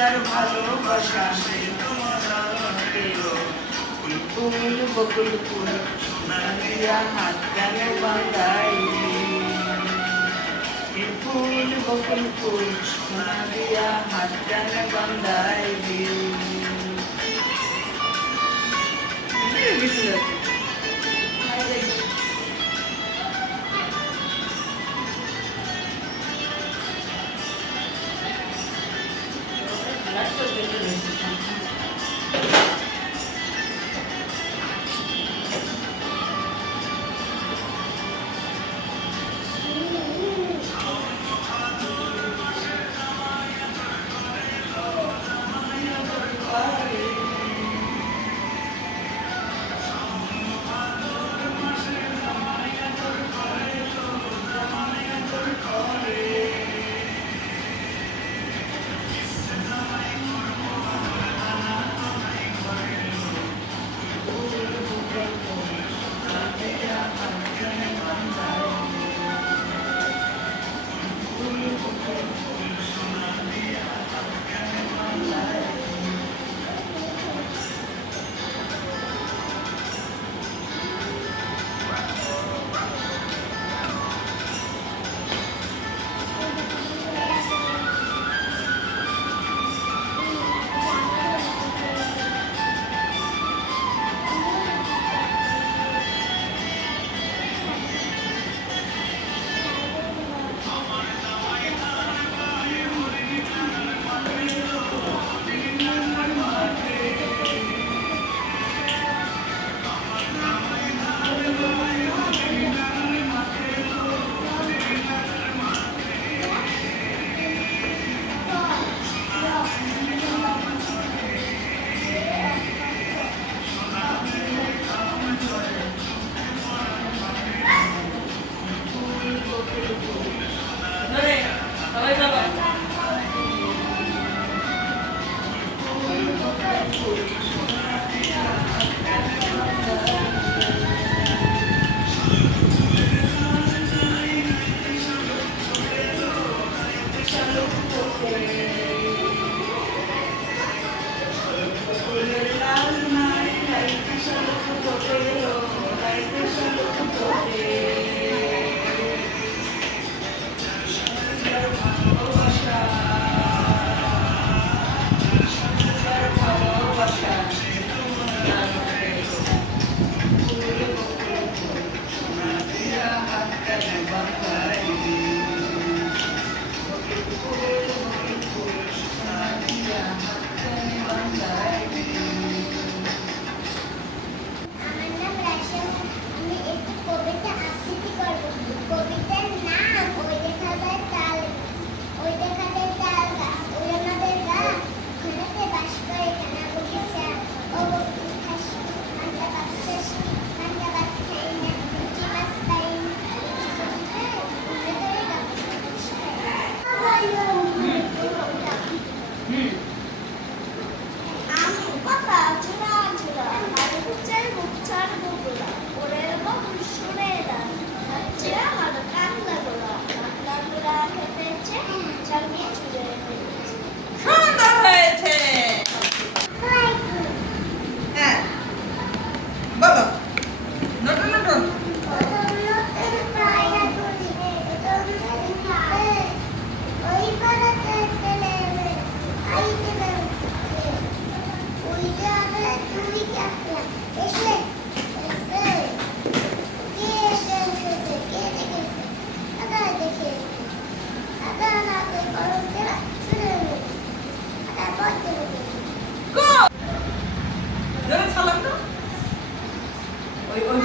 যার ভালোবাসা সে তোমার পেল ফুল বকুল ফুল সোনা দিয়া হাত কেন বাঁধাইলি ফুল বকুল ফুল সোনা দিয়া হাত কেন বাঁধাইলি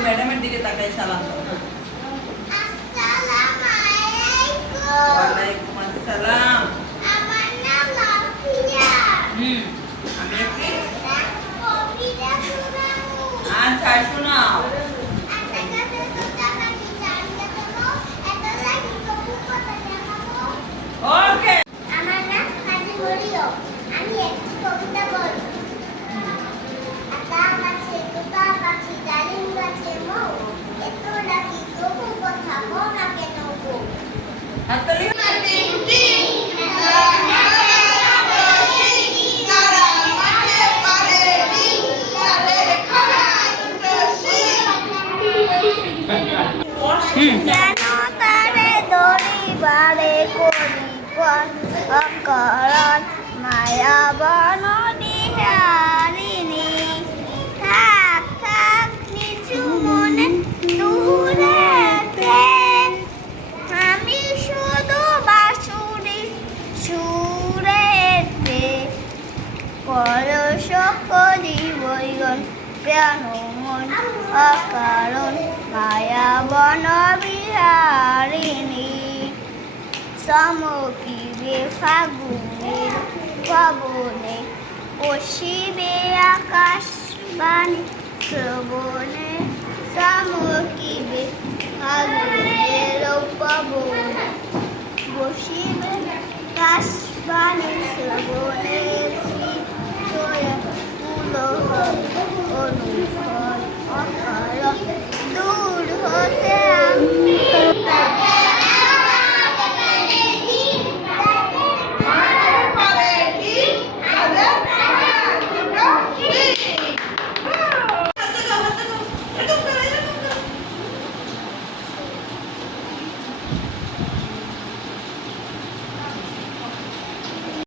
ম্যাডামের দিকে তাকাই সালাম দাও। আসসালামু আলাইকুম। ওয়ালাইকুম আসসালাম। আমার নাম লাফিয়া। আমি একটি কবিতা শোনাবো। আচ্ছা শোনাও। আচ্ছা কাছে দুটা পাখি জানতে দেবো, একটা লাঠি কবু কথা জানাবো। ওকে। আমার নাম কাজী মরিয়ম। আমি একটি কবিতা বলবো। আতা গাছে তোতা পাখি ডালিম গাছে মৌ, এত ডাকি তবু কথা মৌ না কেন গো। হাততালি। বারে করি পর অকরণ মায়া বন বিহারিণী থাক থাক নিচু মনে দূরেতে আমি শুধু বাঁশুরি সুরেতে পরশ করি বৈগন প্রাণ মন অকারণ মায়া বন বিহারিণী চমকিবে ফাগুনের পবনে পশিবে আকাশ বাণী শ্রবণে চমকিবে ফাগুনের পবনে বসিবে আকাশ বাণী শ্রবণে